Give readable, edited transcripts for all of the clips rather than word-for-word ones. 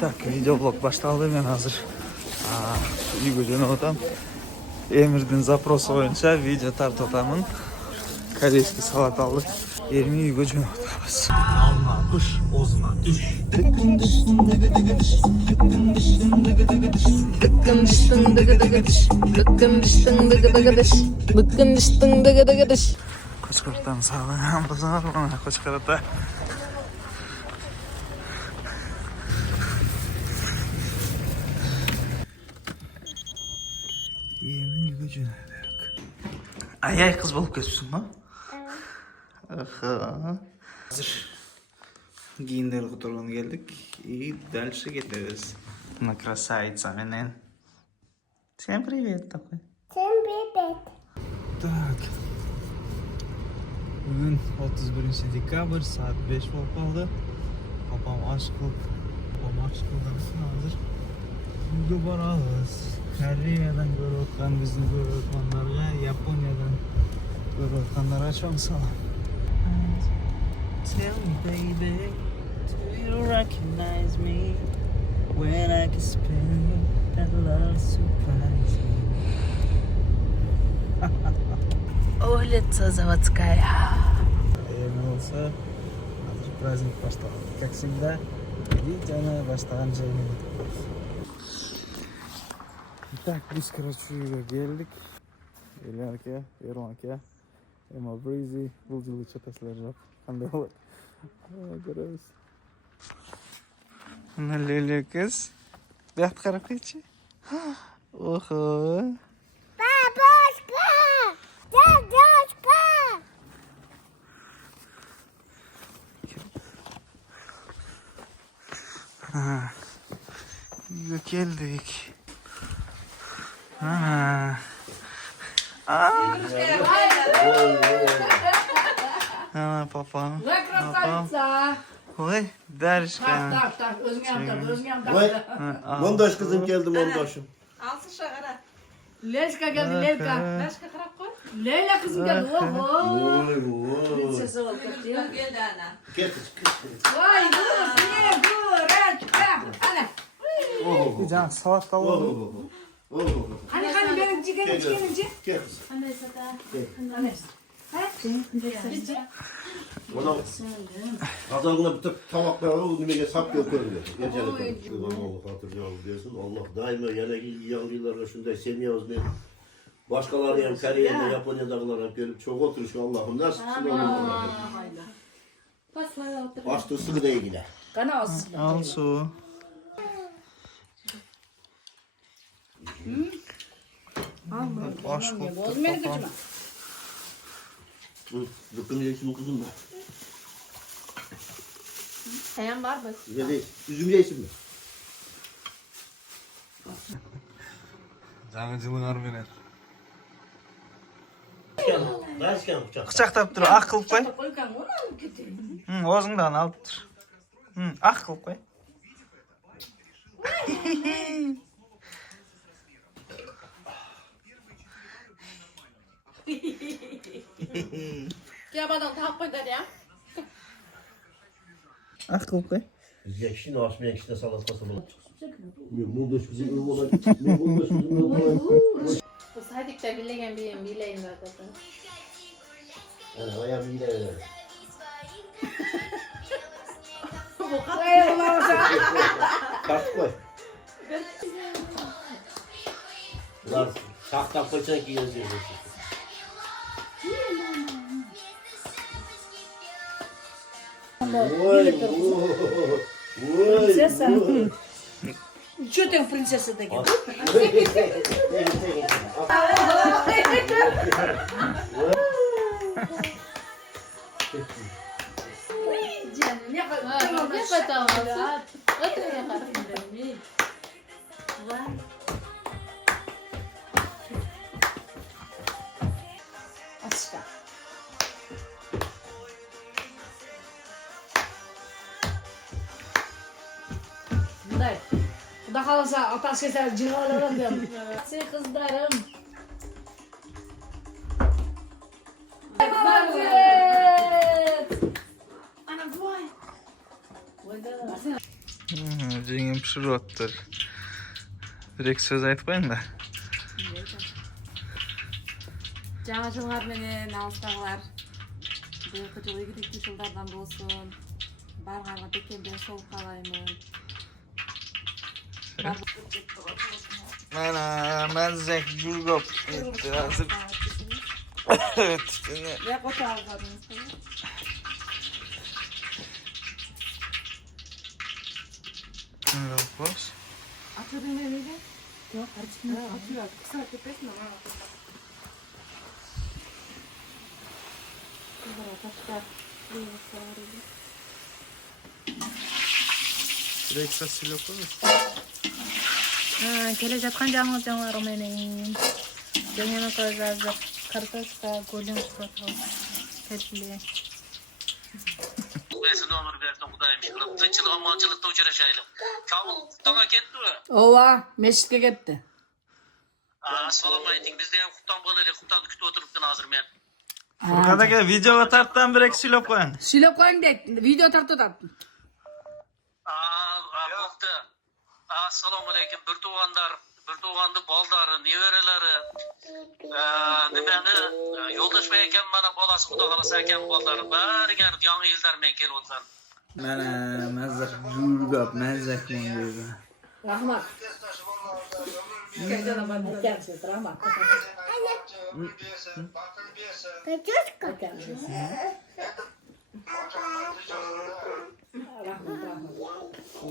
Так, видеоблог başladı. Ben hazır uygu jo'nab o'tam. Emir'den zaprosi bo'yicha video tartib o'taman. Koreyskiy salatali Emir'ni uygu jo'nab o'tamiz. Alma kuş, ozma düş. Dıkkın dıştın dıgı dıgı dış. Dıkkın dıştın dıgı dıgı dış. Dıkkın dıştın dıgı dıgı dış. Koçkortdan sağlayan bozar bana koçkorta. Yemin gücüne yok. Ay kız bolup ketipsin mi? Hazır. Giyinleri kuturluğuna geldik. И дальше кетебиз. На красавица менен. Всем привет такой. Всем привет. Так. Bugün 31 dekabr saat 5 bo'lib qoldi. Papam osh qilgandan so'ng hozir uyga boramiz. Koreyadan ko'rayotgan bizni ko'rayotganlarga, Yaponiyadan ko'rayotganlarga achon salom. Tell me baby, do you recognize me when I can spend that love surprise me? Улица Заводская. Olsa hazır праздник başladı. Как всегда, videoni başlagan joyga Так, biz Karachiga geldik. Elyan aka, Erman aka, Emma Breezy, bu yil chataslar yo'q. Qanday bo'ladi? Ko'ramiz. Mana Leyla qiz. Bu yoqqa qarab ketchi. Oho. Бабушка! Дедушка! Uyga keldik. Papam. Ой, красавица! Ой, Дарышка. Так, özüne yap. Vay, mondaş kızım geldi mondaşım. Alsın şakara. Leşka geldi, Leyla. Başka taraf koy. Leyla kızım geldi. Oho! Oy oy. Prinsesi oldu diyor. Geldi ana. Gel kız kız. Vay, dur, ne, dur, ana. Oh. Can salat Oh. kalalım. Oh. Hani benim ciğerim. Gel kız. Ona kazanına bir tabakları nimeye sap yok öyle. Gecelik Allah hatırlayalım diyorsun. Allah daima yana yağlılarla şunda sevmiyoruz ne. Başkaları hem Kore'de, Japonya'dakiler hem gelip çok oturuşu Allah'ım nasıl sinirlendiler. Başta sıkı da ilgili. Kana olsun. Al su. Baş Bozma beni gücüme. Zıkkın yiyeceksin kızım da. Sayan var mı? Güzel değil. Üzüm yiyeceksin mi? Жаңы менен. Başkan bıçak. Quchaqtab tur, aq qilib qo'y. Qo'ygan, onu alıp keteyim. O'zingdan olib tur. Aq qilib qo'y. Yabadan tahap koy ya. Aq qilib qo'y. Bizga kishini osmayan kishini salatqasi bo'ladi. Men bundash kızım bo'ladi. Men bundash kızım bo'ladi. Bu saydıkta bilegen bileyim zaten. Ana ayağım yine öyle. Kart koy. Ulan şahtan koysan ki yazıyor. Ой, Принцесса. Что ты принцесса такая? Ne kadar var? Otur ya kardeşim. Aşka. Bunday. Xudo xolasa otasi kelsa jig'alarim diyorum. Siz qizlarim. Ana voy. Jengim pişiriyordur. Direkt söz aytmayın da. Жаңа жылlar менен алыстагылар быйылкы жылы ийгиликтүү жылдардан болсун. Барганга бекемден соолук каалаймын. Mana mazak gulgop etti hazır. Evet. Я кошо алганмын. Вопрос. Ачуудың эмеге? Жок, ачуу. Кыса кетесиң ама. Direkt sasıyla koymuş. келе жаткан жаңылык менен жеңеме көз азыр картошка гүлүн кетли. Neyse ne olur verdim Kudayım şükür. Tınçılık amançılıkta uçuracağıyım. Kamil Kuttan'a gitti mi? Ova, meşitke gitti. Assalamu alaikum. Biz de hem Kuttan böyle Kuttan'da kütü oturuptun hazır men. Furkan'daki video tarttan bir eksik koyun. Silip koyun deyt, video tartıp. Bokta. Assalamu alaikum. Bir tuğandı baldары, nevereleri. Nimeni yoldaş bey eken bana balası Kuda kalasa eken baldары. Bari gelip yanı yıldarmen gel oturan. Mana mazak gulgop mazak mı? Rahmat. Rahmat. Катюшка.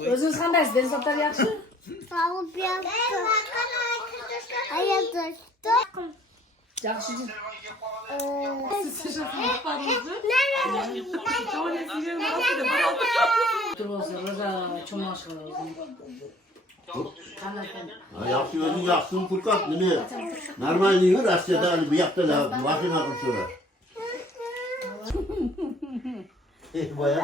Özünüz kandayız, deniz atları yakşı. Папа прям. А я тоже. Yakşı. Dur olsun, roza çomaşı var olsun. Yaptı özün yapsın Furkan. Ne? Normal yiyor Asya'da hani bir yaptı da makine kurşuna. Bayağı.